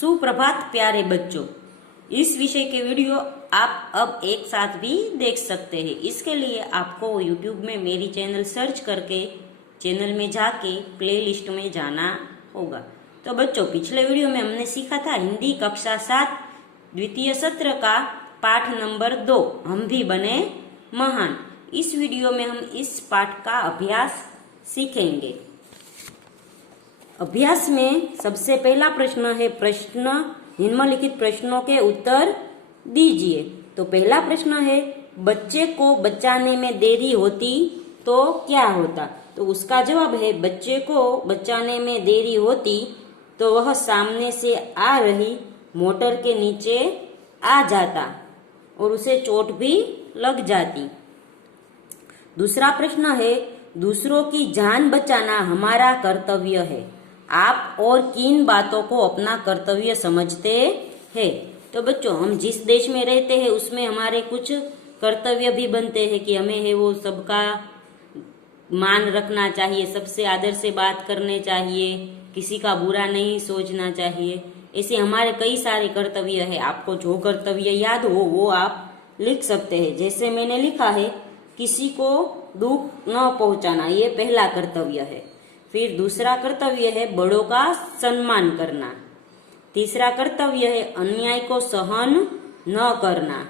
सुप्रभात प्यारे बच्चों। इस विषय के वीडियो आप अब एक साथ भी देख सकते हैं। इसके लिए आपको YouTube में मेरी चैनल सर्च करके चैनल में जाके प्लेलिस्ट में जाना होगा। तो बच्चों, पिछले वीडियो में हमने सीखा था हिंदी कक्षा 7 द्वितीय सत्र का पाठ नंबर 2, हम भी बने महान। इस वीडियो में हम इस पाठ का अभ्यास सीखेंगे। अभ्यास में सबसे पहला प्रश्न है, प्रश्न निम्नलिखित प्रश्नों के उत्तर दीजिए। तो पहला प्रश्न है, बच्चे को बचाने में देरी होती तो क्या होता? तो उसका जवाब है, बच्चे को बचाने में देरी होती तो वह सामने से आ रही मोटर के नीचे आ जाता और उसे चोट भी लग जाती। दूसरा प्रश्न है, दूसरों की जान बचाना हमारा कर्तव्य है। आप और किन बातों को अपना कर्तव्य समझते हैं? तो बच्चों, हम जिस देश में रहते हैं उसमें हमारे कुछ कर्तव्य भी बनते हैं कि हमें है वो सबका मान रखना चाहिए, सबसे आदर से बात करने चाहिए, किसी का बुरा नहीं सोचना चाहिए। ऐसे हमारे कई सारे कर्तव्य है। आपको जो कर्तव्य याद हो वो आप लिख सकते हैं। जैसे मैंने लिखा है, किसी को दुख न पहुंचाना, ये पहला कर्तव्य है। फिर दूसरा कर्तव्य है बड़ों का सम्मान करना। तीसरा कर्तव्य है अन्याय को सहन न करना।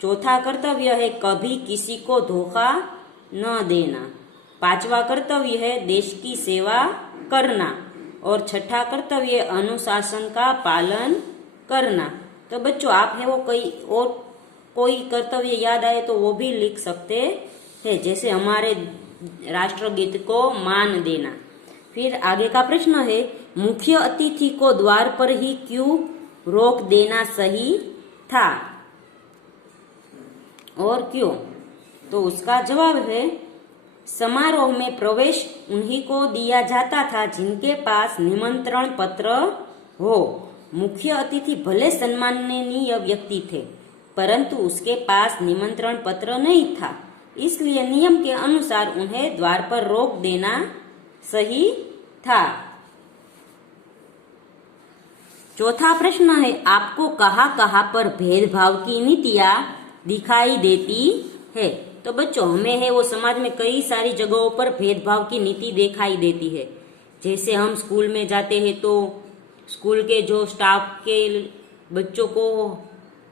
चौथा कर्तव्य है कभी किसी को धोखा न देना। पांचवा कर्तव्य है देश की सेवा करना। और छठा कर्तव्य अनुशासन का पालन करना। तो बच्चों, आप है वो कोई कर्तव्य याद आए तो वो भी लिख सकते हैं। जैसे हमारे राष्ट्रगीत को मान देना। फिर आगे का प्रश्न है, मुख्य अतिथि को द्वार पर ही क्यों रोक देना सही था और क्यों? तो उसका जवाब है, समारोह में प्रवेश उन्हीं को दिया जाता था जिनके पास निमंत्रण पत्र हो। मुख्य अतिथि भले सम्माननीय व्यक्ति थे, परंतु उसके पास निमंत्रण पत्र नहीं था, इसलिए नियम के अनुसार उन्हें द्वार पर रोक देना सही था। चौथा प्रश्न है, आपको कहाँ पर भेदभाव की नीतियां दिखाई देती है? तो बच्चों, हमें है वो समाज में कई सारी जगहों पर भेदभाव की नीति दिखाई देती है। जैसे हम स्कूल में जाते हैं तो स्कूल के जो स्टाफ के बच्चों को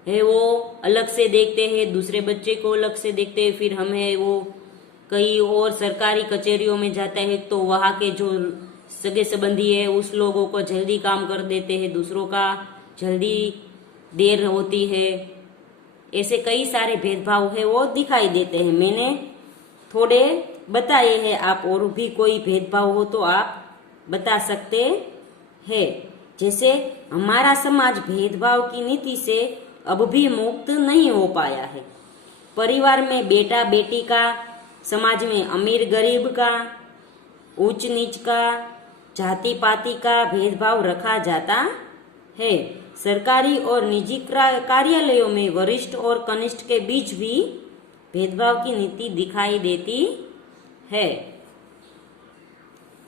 है वो अलग से देखते हैं, दूसरे बच्चे को अलग से देखते हैं। फिर हमें वो कई और सरकारी कचहरियों में जाता है तो वहाँ के जो सगे संबंधी है उस लोगों को जल्दी काम कर देते हैं, दूसरों का जल्दी देर होती है। ऐसे कई सारे भेदभाव है वो दिखाई देते हैं। मैंने थोड़े बताए हैं, आप और भी कोई भेदभाव हो तो आप बता सकते हैं। जैसे हमारा समाज भेदभाव की नीति से अब भी मुक्त नहीं हो पाया है। परिवार में बेटा बेटी का, समाज में अमीर गरीब का, ऊंच नीच का, जाति पाति का भेदभाव रखा जाता है। सरकारी और निजी कार्यालयों में वरिष्ठ और कनिष्ठ के बीच भी भेदभाव की नीति दिखाई देती है।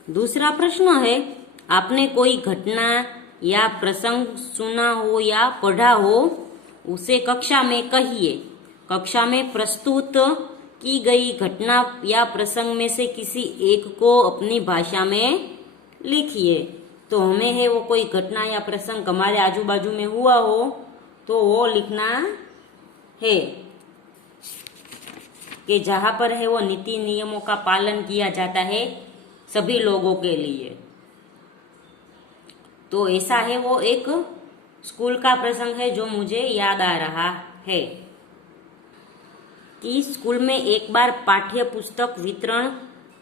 दूसरा प्रश्न है, आपने कोई घटना या प्रसंग सुना हो या पढ़ा हो, उसे कक्षा में कहिए। कक्षा में प्रस्तुत की गई घटना या प्रसंग में से किसी एक को अपनी भाषा में लिखिए। तो हमें है वो कोई घटना या प्रसंग हमारे आजू बाजू में हुआ हो तो वो लिखना है कि जहां पर है वो नीति नियमों का पालन किया जाता है सभी लोगों के लिए। तो ऐसा है वो एक स्कूल का प्रसंग है जो मुझे याद आ रहा है कि स्कूल में एक बार पाठ्य पुस्तक वितरण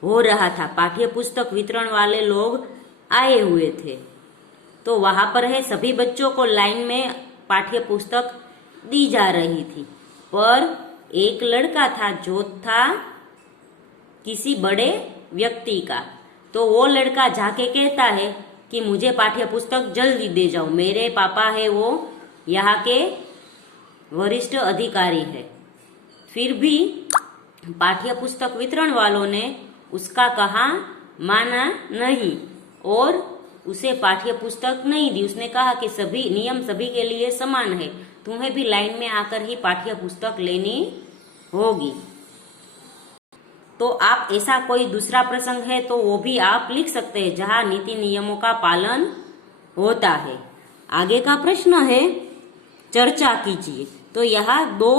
हो रहा था। पाठ्य पुस्तक वितरण वाले लोग आए हुए थे तो वहां पर है सभी बच्चों को लाइन में पाठ्य पुस्तक दी जा रही थी। पर एक लड़का था जो था किसी बड़े व्यक्ति का। तो वो लड़का जाके कहता है कि मुझे पाठ्य पुस्तक जल्दी दे जाओ, मेरे पापा है वो यहाँ के वरिष्ठ अधिकारी है। फिर भी पाठ्य पुस्तक वितरण वालों ने उसका कहा माना नहीं और उसे पाठ्य पुस्तक नहीं दी। उसने कहा कि सभी नियम सभी के लिए समान है, तुम्हें भी लाइन में आकर ही पाठ्य पुस्तक लेनी होगी। तो आप ऐसा कोई दूसरा प्रसंग है तो वो भी आप लिख सकते हैं जहां नीति नियमों का पालन होता है। आगे का प्रश्न है चर्चा कीजिए। तो यहाँ 2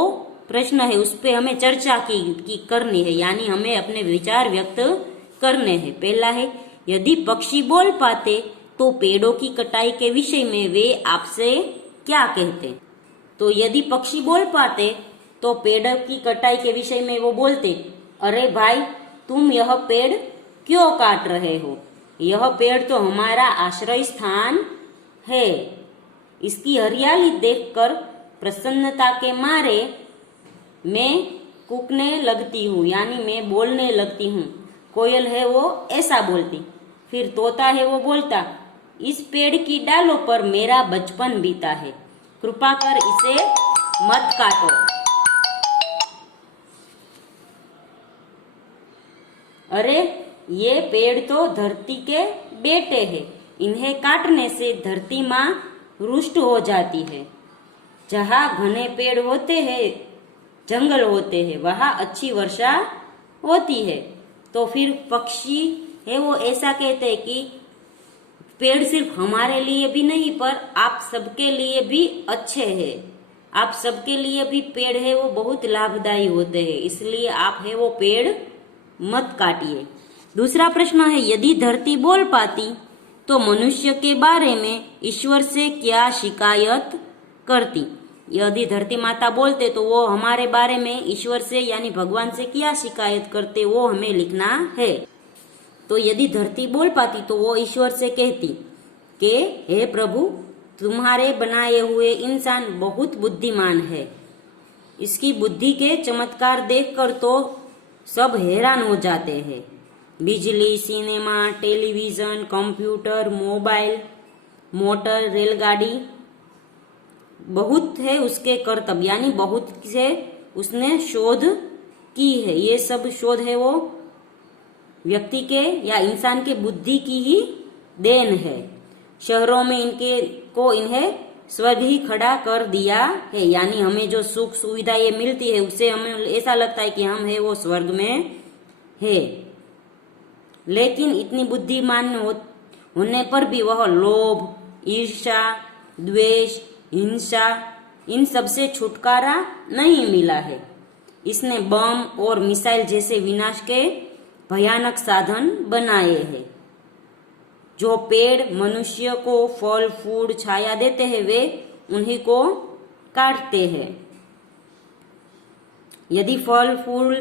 प्रश्न है, उस पे हमें चर्चा की करनी है, यानी हमें अपने विचार व्यक्त करने हैं। पहला है, यदि पक्षी बोल पाते तो पेड़ों की कटाई के विषय में वे आपसे क्या कहते। तो यदि पक्षी बोल पाते तो पेड़ की कटाई के विषय में वो बोलते, अरे भाई तुम यह पेड़ क्यों काट रहे हो, यह पेड़ तो हमारा आश्रय स्थान है। इसकी हरियाली देखकर प्रसन्नता के मारे मैं कूकने लगती हूँ, यानी मैं बोलने लगती हूँ। कोयल है वो ऐसा बोलती। फिर तोता है वो बोलता, इस पेड़ की डालों पर मेरा बचपन बीता है, कृपा कर इसे मत काटो। अरे ये पेड़ तो धरती के बेटे हैं, इन्हें काटने से धरती माँ रुष्ट हो जाती है। जहाँ घने पेड़ होते हैं, जंगल होते हैं, वहाँ अच्छी वर्षा होती है। तो फिर पक्षी है वो ऐसा कहते हैं कि पेड़ सिर्फ हमारे लिए भी नहीं पर आप सबके लिए भी अच्छे हैं, आप सबके लिए भी पेड़ है वो बहुत लाभदायी होते हैं, इसलिए आप है वो पेड़ मत काटिए। दूसरा प्रश्न है, यदि धरती बोल पाती तो मनुष्य के बारे में ईश्वर से क्या शिकायत करती। यदि धरती माता बोलते तो वो हमारे बारे में ईश्वर से यानी भगवान से क्या शिकायत करते, वो हमें लिखना है। तो यदि धरती बोल पाती तो वो ईश्वर से कहती कि हे प्रभु, तुम्हारे बनाए हुए इंसान बहुत बुद्धिमान है, इसकी बुद्धि के चमत्कार देखकर तो सब हैरान हो जाते हैं। बिजली, cinema, television, computer, mobile, motor, रेलगाड़ी, बहुत है उसके करतब, यानी बहुत से उसने शोध की है। ये सब शोध है वो व्यक्ति के या इंसान के बुद्धि की ही देन है। शहरों में इन्हें स्वर्ग ही खड़ा कर दिया है, यानी हमें जो सुख सुविधा ये मिलती है उससे हमें ऐसा लगता है कि हम है वो स्वर्ग में है। लेकिन इतनी बुद्धिमान होने पर भी वह लोभ, ईर्ष्या, द्वेष, हिंसा, इन सब से छुटकारा नहीं मिला है। इसने बम और मिसाइल जैसे विनाश के भयानक साधन बनाए हैं। जो पेड़ मनुष्य को फल फूल छाया देते हैं वे उन्हीं को काटते हैं। यदि फल फूल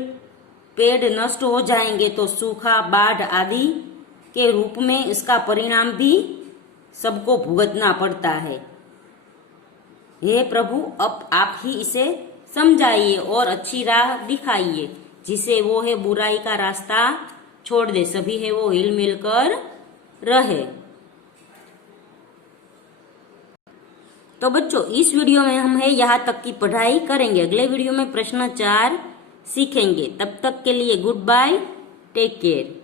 पेड़ नष्ट हो जाएंगे तो सूखा, बाढ़ आदि के रूप में इसका परिणाम भी सबको भुगतना पड़ता है। हे प्रभु, अब आप ही इसे समझाइए और अच्छी राह दिखाइए, जिसे वो है बुराई का रास्ता छोड़ दे, सभी है वो हिल मिल कर रहे। तो बच्चों, इस वीडियो में हम है यहाँ तक की पढ़ाई करेंगे। अगले वीडियो में प्रश्न 4 सीखेंगे। तब तक के लिए गुड बाय, टेक केयर।